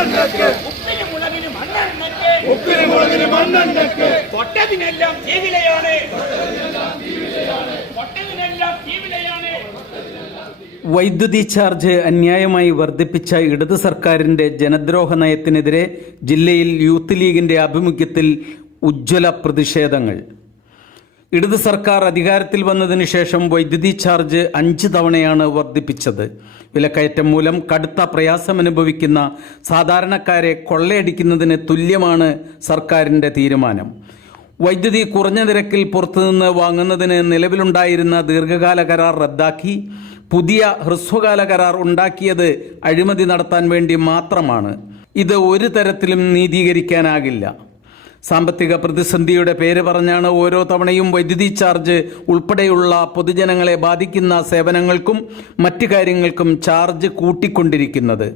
മണ്ണെണ്ണക്ക് ഉപ്പിന് മുളകിന് മണ്ണൻ ഉപ്പിന് മുളകിന് മണ്ണെണ്ണക്ക് തൊട്ടതിനെല്ലാം തീവിലയാണ് തൊട്ടതിനെല്ലാം തീവിലയാണ് വൈദ്യുതി ചാർജ് അന്യായമായി വർദ്ധിപ്പിച്ച ഇടതു സർക്കാരിന്റെ ജനദ്രോഹ നയത്തിനെതിരെ ജില്ലയിൽ യൂത്ത് ലീഗിന്റെ ആഭിമുഖ്യത്തിൽ ഉജ്ജ്വല പ്രതിഷേധങ്ങൾ. ഇടത് സർക്കാർ അധികാരത്തിൽ വന്നതിന് ശേഷം വൈദ്യുതി ചാർജ് അഞ്ച് തവണയാണ് വർദ്ധിപ്പിച്ചത്. വിലക്കയറ്റം മൂലം കടുത്ത പ്രയാസം അനുഭവിക്കുന്ന സാധാരണക്കാരെ കൊള്ളയടിക്കുന്നതിന് തുല്യമാണ് സർക്കാരിന്റെ തീരുമാനം. വൈദ്യുതി കുറഞ്ഞ നിരക്കിൽ പുറത്തുനിന്ന് വാങ്ങുന്നതിന് നിലവിലുണ്ടായിരുന്ന ദീർഘകാല കരാർ റദ്ദാക്കി പുതിയ ഹ്രസ്വകാല കരാർ ഉണ്ടാക്കിയത് അഴിമതി നടത്താൻ വേണ്ടി മാത്രമാണ്. ഇത് ഒരു തരത്തിലും നീതീകരിക്കാനാകില്ല. സാമ്പത്തിക പ്രതിസന്ധിയുടെ പേര് പറഞ്ഞാണ് ഓരോ തവണയും വൈദ്യുതി ചാർജ് ഉൾപ്പെടെയുള്ള പൊതുജനങ്ങളെ ബാധിക്കുന്ന സേവനങ്ങൾക്കും മറ്റു കാര്യങ്ങൾക്കും ചാർജ് കൂട്ടിക്കൊണ്ടിരിക്കുന്നത്.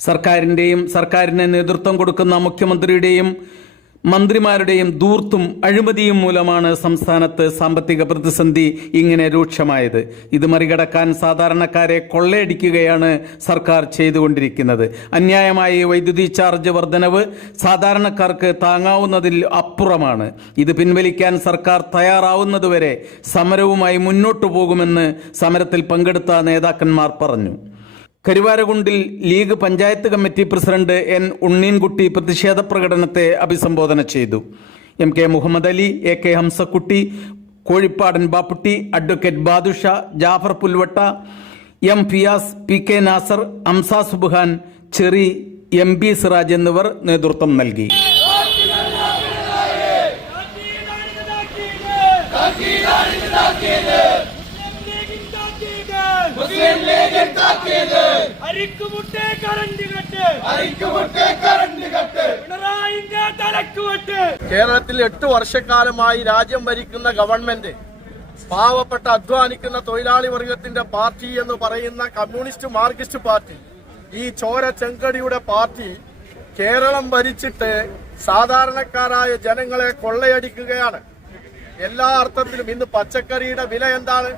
സർക്കാരിന്റെയും സർക്കാരിന് നേതൃത്വം കൊടുക്കുന്ന മുഖ്യമന്ത്രിയുടെയും മന്ത്രിമാരുടെയും ദൂർത്തും അഴിമതിയും മൂലമാണ് സംസ്ഥാനത്ത് സാമ്പത്തിക പ്രതിസന്ധി ഇങ്ങനെ രൂക്ഷമായത്. ഇത് മറികടക്കാൻ സാധാരണക്കാരെ കൊള്ളയടിക്കുകയാണ് സർക്കാർ ചെയ്തുകൊണ്ടിരിക്കുന്നത്. അന്യായമായി വൈദ്യുതി ചാർജ് വർധനവ് സാധാരണക്കാർക്ക് താങ്ങാവുന്നതിൽ അപ്പുറമാണ്. ഇത് പിൻവലിക്കാൻ സർക്കാർ തയ്യാറാവുന്നതുവരെ സമരവുമായി മുന്നോട്ടു പോകുമെന്ന് സമരത്തിൽ പങ്കെടുത്ത നേതാക്കന്മാർ പറഞ്ഞു. കരുവാരകുണ്ടിൽ league panchayat committee president N Unneenkutty പ്രതിഷേധ പ്രകടനത്തെ അഭിസംബോധന ചെയ്തു. M K Muhammad Ali A K Hamsakutty Kozhippadan Bapputty advocate Badusha Jafar Pulvatta M Fiyas P K Nasar Amsa Subhan Cheri M B Siraj എന്നിവർ നേതൃത്വം നൽകി. മുസ്ലിം ലീഗിൻ താക്കീത് അരിക്കുമുട്ടേ കറണ്ട് കട്ട്. അരിക്കുമുട്ടേ കറണ്ട് കട്ട്. പിണറായിന്റെ തലക്ക് വെട്ട്. കേരളത്തിൽ എട്ട് വർഷക്കാലമായി രാജ്യം ഭരിക്കുന്ന ഗവൺമെന്റ് പാവപ്പെട്ട അധ്വാനിക്കുന്ന തൊഴിലാളി വർഗത്തിന്റെ പാർട്ടി എന്ന് പറയുന്ന കമ്മ്യൂണിസ്റ്റ് മാർക്സിസ്റ്റ് പാർട്ടി ഈ ചോര ചെങ്കടിയുടെ പാർട്ടി കേരളം ഭരിച്ചിട്ട് സാധാരണക്കാരായ ജനങ്ങളെ കൊള്ളയടിക്കുകയാണ്. എല്ലാ അർത്ഥത്തിലും ഇന്ന് പച്ചക്കറിയുടെ വില എന്താണ്?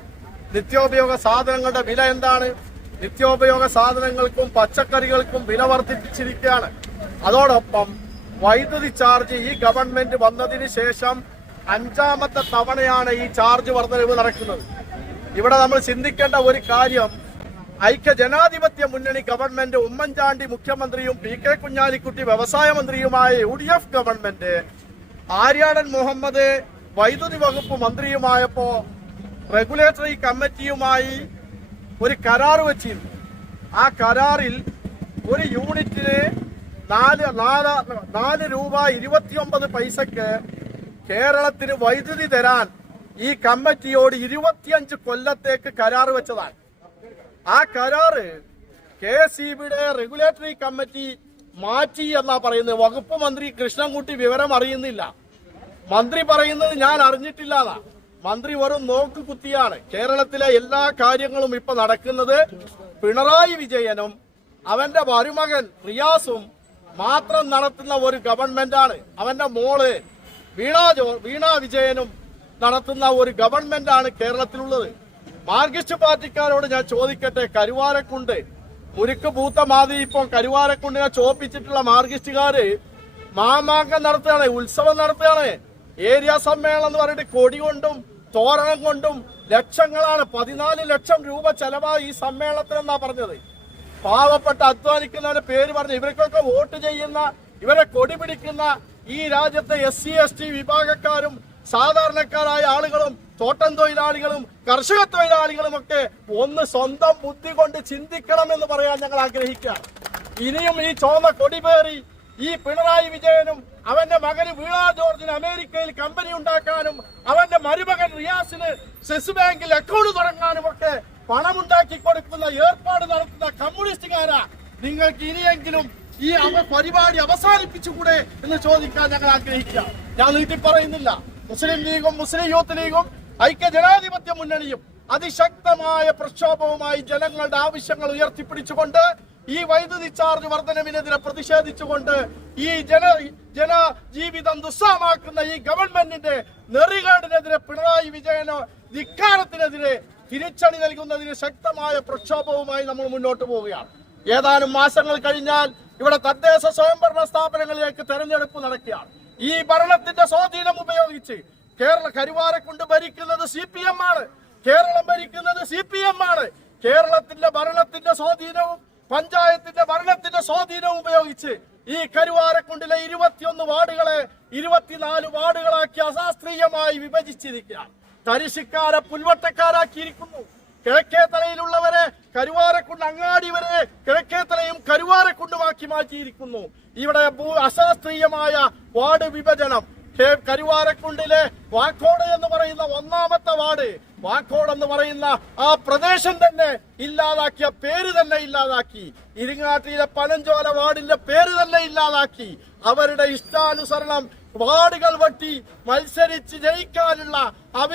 നിത്യോപയോഗ സാധനങ്ങളുടെ വില എന്താണ്? നിത്യോപയോഗ സാധനങ്ങൾക്കും പച്ചക്കറികൾക്കും വില വർദ്ധിപ്പിച്ചിരിക്കുകയാണ്. അതോടൊപ്പം വൈദ്യുതി ചാർജ് ഈ ഗവൺമെന്റ് വന്നതിന് ശേഷം അഞ്ചാമത്തെ തവണയാണ് ഈ ചാർജ് വർധനവ് നടക്കുന്നത്. ഇവിടെ നമ്മൾ ചിന്തിക്കേണ്ട ഒരു കാര്യം ഐക്യ ജനാധിപത്യ മുന്നണി ഗവൺമെന്റ് ഉമ്മൻചാണ്ടി മുഖ്യമന്ത്രിയും പി കെ കുഞ്ഞാലിക്കുട്ടി വ്യവസായ മന്ത്രിയുമായ U D F government Aryadan Muhammad വൈദ്യുതി വകുപ്പ് മന്ത്രിയുമായപ്പോ റെഗുലേറ്ററി കമ്മിറ്റിയുമായി ഒരു കരാർ വെച്ചിരുന്നു. ആ കരാറിൽ ഒരു യൂണിറ്റിന് നാല് നാല് നാല് രൂപ ഇരുപത്തിയൊമ്പത് പൈസക്ക് കേരളത്തിന് വൈദ്യുതി തരാൻ ഈ കമ്മിറ്റിയോട് ഇരുപത്തിയഞ്ച് കൊല്ലത്തേക്ക് കരാർ വെച്ചതാണ്. ആ കരാറ് കെ എസ് ബിയുടെ റെഗുലേറ്ററി കമ്മിറ്റി മാറ്റി എന്നാ പറയുന്നത്. വകുപ്പ് മന്ത്രി കൃഷ്ണൻകുട്ടി വിവരം അറിയുന്നില്ല. മന്ത്രി പറയുന്നത് ഞാൻ അറിഞ്ഞിട്ടില്ലാതാ മന്ത്രി വെറും നോക്കുകുത്തിയാണ് കേരളത്തിലെ എല്ലാ കാര്യങ്ങളും ഇപ്പൊ നടക്കുന്നത് പിണറായി വിജയനും അവന്റെ മരുമകൻ റിയാസും മാത്രം നടത്തുന്ന ഒരു ഗവൺമെന്റാണ്. അവന്റെ മോൾ വീണാ ജോ വീണ വിജയനും നടത്തുന്ന ഒരു ഗവൺമെന്റാണ് കേരളത്തിലുള്ളത്. മാർക്സിസ്റ്റ് പാർട്ടിക്കാരോട് ഞാൻ ചോദിക്കട്ടെ കരുവാരക്കുണ്ട്. മുരുക്ക് പൂത്ത മാതിരി ഇപ്പൊ കരുവാരക്കുണ്ടിനെ ചോപ്പിച്ചിട്ടുള്ള മാർക്സിസ്റ്റുകാര് മാമാങ്കം നടത്തുകയാണ് ഉത്സവം നടത്തുകയാണ്. ഏരിയ സമ്മേളനം എന്ന് പറഞ്ഞിട്ട് കൊടി കൊണ്ടും തോരണം കൊണ്ടും ലക്ഷങ്ങളാണ് പതിനാല് ലക്ഷം രൂപ ചെലവായി ഈ സമ്മേളനത്തിനെന്നാ പറഞ്ഞത്. പാവപ്പെട്ട അധ്വാനിക്കുന്നവരുടെ പേര് പറഞ്ഞു ഇവർക്കൊക്കെ വോട്ട് ചെയ്യുന്ന ഇവരെ കൊടി പിടിക്കുന്ന ഈ രാജ്യത്തെ എസ് സി എസ് ടി വിഭാഗക്കാരും സാധാരണക്കാരായ ആളുകളും തോട്ടം തൊഴിലാളികളും കർഷക തൊഴിലാളികളും ഒക്കെ ഒന്ന് സ്വന്തം ബുദ്ധി കൊണ്ട് ചിന്തിക്കണം എന്ന് പറയാൻ ഞങ്ങൾ ആഗ്രഹിക്കുക ഇനിയും ഈ ചോന്ന കൊടി പേറി ഈ പിണറായി വിജയനും അവന്റെ മകന് വീണ ജോർജിന് അമേരിക്കയിൽ കമ്പനി ഉണ്ടാക്കാനും അവന്റെ മരുമകൻ റിയാസിന് സെസ് ബാങ്കിൽ അക്കൗണ്ട് തുടങ്ങാനും ഒക്കെ പണമുണ്ടാക്കി കൊടുക്കുന്ന ഏർപ്പാട് നടത്തുന്ന കമ്മ്യൂണിസ്റ്റുകാരാ. നിങ്ങൾക്ക് ഇനിയെങ്കിലും ഈ പരിപാടി അവസാനിപ്പിച്ചുകൂടെ എന്ന് ചോദിക്കാൻ ഞങ്ങൾ ആഗ്രഹിക്കുക. ഞാൻ നീട്ടി പറയുന്നില്ല. മുസ്ലിം ലീഗും മുസ്ലിം യൂത്ത് ലീഗും ഐക്യ ജനാധിപത്യ മുന്നണിയും അതിശക്തമായ പ്രക്ഷോഭവുമായി ജനങ്ങളുടെ ആവശ്യങ്ങൾ ഉയർത്തിപ്പിടിച്ചുകൊണ്ട് ഈ വൈദ്യുതി ചാർജ് വർധനവിനെതിരെ പ്രതിഷേധിച്ചുകൊണ്ട് ഈ ജന ജന ജീവിതം ദുസ്സഹമാക്കുന്ന ഈ ഗവൺമെന്റിന്റെ നെറികേടിനെതിരെ പിണറായി വിജയനോ ധിക്കാരത്തിനെതിരെ തിരിച്ചടി നൽകുന്നതിന് ശക്തമായ പ്രക്ഷോഭവുമായി നമ്മൾ മുന്നോട്ട് പോവുകയാണ്. ഏതാനും മാസങ്ങൾ കഴിഞ്ഞാൽ ഇവിടെ തദ്ദേശ സ്വയംഭരണ സ്ഥാപനങ്ങളിലേക്ക് തെരഞ്ഞെടുപ്പ് നടക്കുകയാണ്. ഈ ഭരണത്തിന്റെ സ്വാധീനം ഉപയോഗിച്ച് കേരള കരുവാരക്കുണ്ട് ഭരിക്കുന്നത് സി പി എം ആണ്. കേരളം ഭരിക്കുന്നത് സി പി എം ആണ്. കേരളത്തിന്റെ ഭരണത്തിന്റെ സ്വാധീനവും പഞ്ചായത്തിന്റെ ഭരണത്തിന്റെ സ്വാധീനം ഉപയോഗിച്ച് ഈ കരുവാരക്കുണ്ടിലെ ഇരുപത്തിയൊന്ന് വാർഡുകളെ ഇരുപത്തിനാല് വാർഡുകളാക്കി അശാസ്ത്രീയമായി വിഭജിച്ചിരിക്കുകയാണ് തരിശിക്കാരെ പുൽവട്ടക്കാരാക്കിയിരിക്കുന്നു. കിഴക്കേത്തലയിലുള്ളവരെ കരുവാരക്കുണ്ട് അങ്ങാടി വരെ കിഴക്കേത്തലയും കരുവാരക്കുണ്ടുമാക്കി മാറ്റിയിരിക്കുന്നു. ഇവിടെ അശാസ്ത്രീയമായ വാർഡ് വിഭജനം കരുവാരക്കുണ്ടിലെ വാക്കോട് എന്ന് പറയുന്ന ഒന്നാമത്തെ വാർഡ്. വാക്കോട് എന്ന് പറയുന്ന ആ പ്രദേശം തന്നെ ഇല്ലാതാക്കിയ പേര് തന്നെ ഇല്ലാതാക്കി. ഇരിങ്ങാട്ടിയിലെ പനഞ്ചോല വാർഡിന്റെ പേര് തന്നെ ഇല്ലാതാക്കി. അവരുടെ ഇഷ്ടാനുസരണം വാർഡുകൾ വെട്ടി മത്സരിച്ച് ജയിക്കാനുള്ള അവ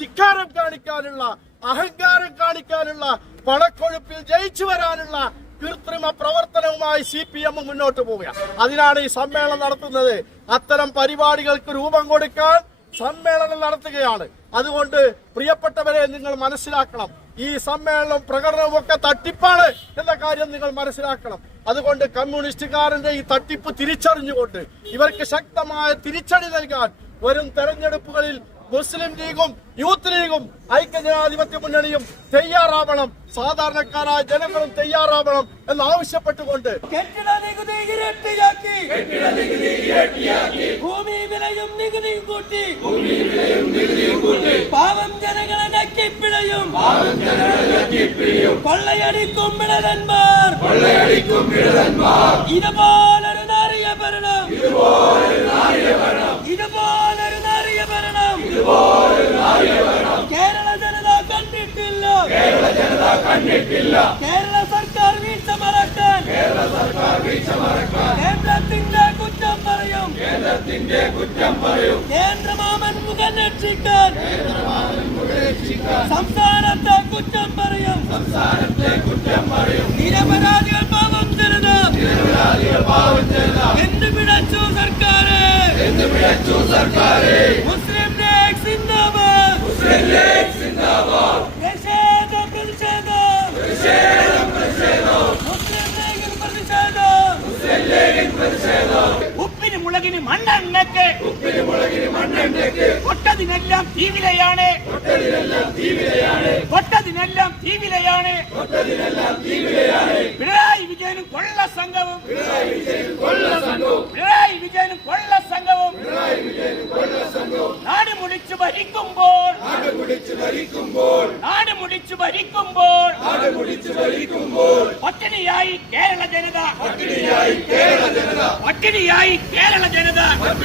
ധിക്കാരം കാണിക്കാനുള്ള അഹങ്കാരം കാണിക്കാനുള്ള പണക്കൊഴുപ്പിൽ ജയിച്ചു വരാനുള്ള കൃത്രിമ പ്രവർത്തനവുമായി സി പി എം മുന്നോട്ട് പോവുക അതിനാണ് ഈ സമ്മേളനം നടത്തുന്നത്. അത്തരം പരിപാടികൾക്ക് രൂപം കൊടുക്കാൻ സമ്മേളനം നടത്തുകയാണ്. അതുകൊണ്ട് പ്രിയപ്പെട്ടവരെ നിങ്ങൾ മനസ്സിലാക്കണം ഈ സമ്മേളനം പ്രകടനവും ഒക്കെ തട്ടിപ്പാണ് എന്ന കാര്യം നിങ്ങൾ മനസ്സിലാക്കണം. അതുകൊണ്ട് കമ്മ്യൂണിസ്റ്റുകാരന്റെ ഈ തട്ടിപ്പ് തിരിച്ചറിഞ്ഞുകൊണ്ട് ഇവർക്ക് ശക്തമായ തിരിച്ചടി നൽകാൻ വരും തെരഞ്ഞെടുപ്പുകളിൽ മുസ്ലിം ലീഗും യൂത്ത് ലീഗും ഐക്യജനാധിപത്യ മുന്നണിയും തയ്യാറാവണം സാധാരണക്കാരായ ജനങ്ങളും തയ്യാറാവണം എന്ന് ആവശ്യപ്പെട്ടുകൊണ്ട് കെട്ടിട നികുതി ഇരട്ടിയാക്കി ഭൂമി വിലയും നികുതിയും കൂട്ടി പാവം ജനങ്ങളെ നക്കിപ്പിഴയും കൊള്ളയടിക്കും മിടരന്മാർ ഇതുപോലൊരു നാറിയ ഭരണം ഇതുപോലൊരു നാറിയ ഭരണം കേരള ജനത കേരള ജനത കേരള സർക്കാർ വീഴ്ച കേരള സർക്കാർ വീഴ്ച കേന്ദ്രത്തിന്റെ കുറ്റം കേന്ദ്രത്തിന്റെ കുറ്റം കേന്ദ്രമാമൻ സംസ്ഥാനത്തെ കുറ്റം പറയും. സംസ്ഥാനത്തെ കുറ്റം പറയും. നിരപരാധികൾ ജനത എന്ത് പിഴച്ചു സർക്കാര് എന്ത് പിഴച്ചു സർക്കാര് മുസ്ലിം ലീഗ് സിന്ദാബാദ് മുസ്ലിം ലീഗ് സിന്ദാബാദ് പ്രതിഷേധം പ്രതിഷേധം പ്രതിഷേധം പ്രതിഷേധം മുസ്ലിം ലീഗിൽ പ്രതിഷേധം മുസ്ലിം ലീഗിൽ പ്രതിഷേധം ഉപ്പിന് മുളകിന് മണ്ണെണ്ണയ്ക്ക് കൊട്ടതിനെല്ലാം തീവിലയാണ്. കൊട്ടതിനെല്ലാം തീവിലയാണ്. പിണറായി വിജയനും കൊള്ള സംഘവും. പിണറായി വിജയനും കൊള്ള സംഘവും പിണറായി വിജയനും കൊള്ള സംഘവും പിണറായി വിജയനും കൊള്ള സംഘവും നാട് മുടിച്ചു ഭരിക്കുമ്പോൾ നാട് മുടിച്ചു ഭരിക്കുമ്പോൾ നാട് മുടിച്ചു ഭരിക്കുമ്പോൾ നാട് മുടിച്ചു ഭരിക്കുമ്പോൾ പട്ടിണിയായി കേരള ജനത പട്ടിണിയായി കേരള ജനത പട്ടിണിയായി കേരള ജനത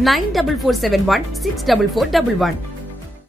nine double four seven one six double four double one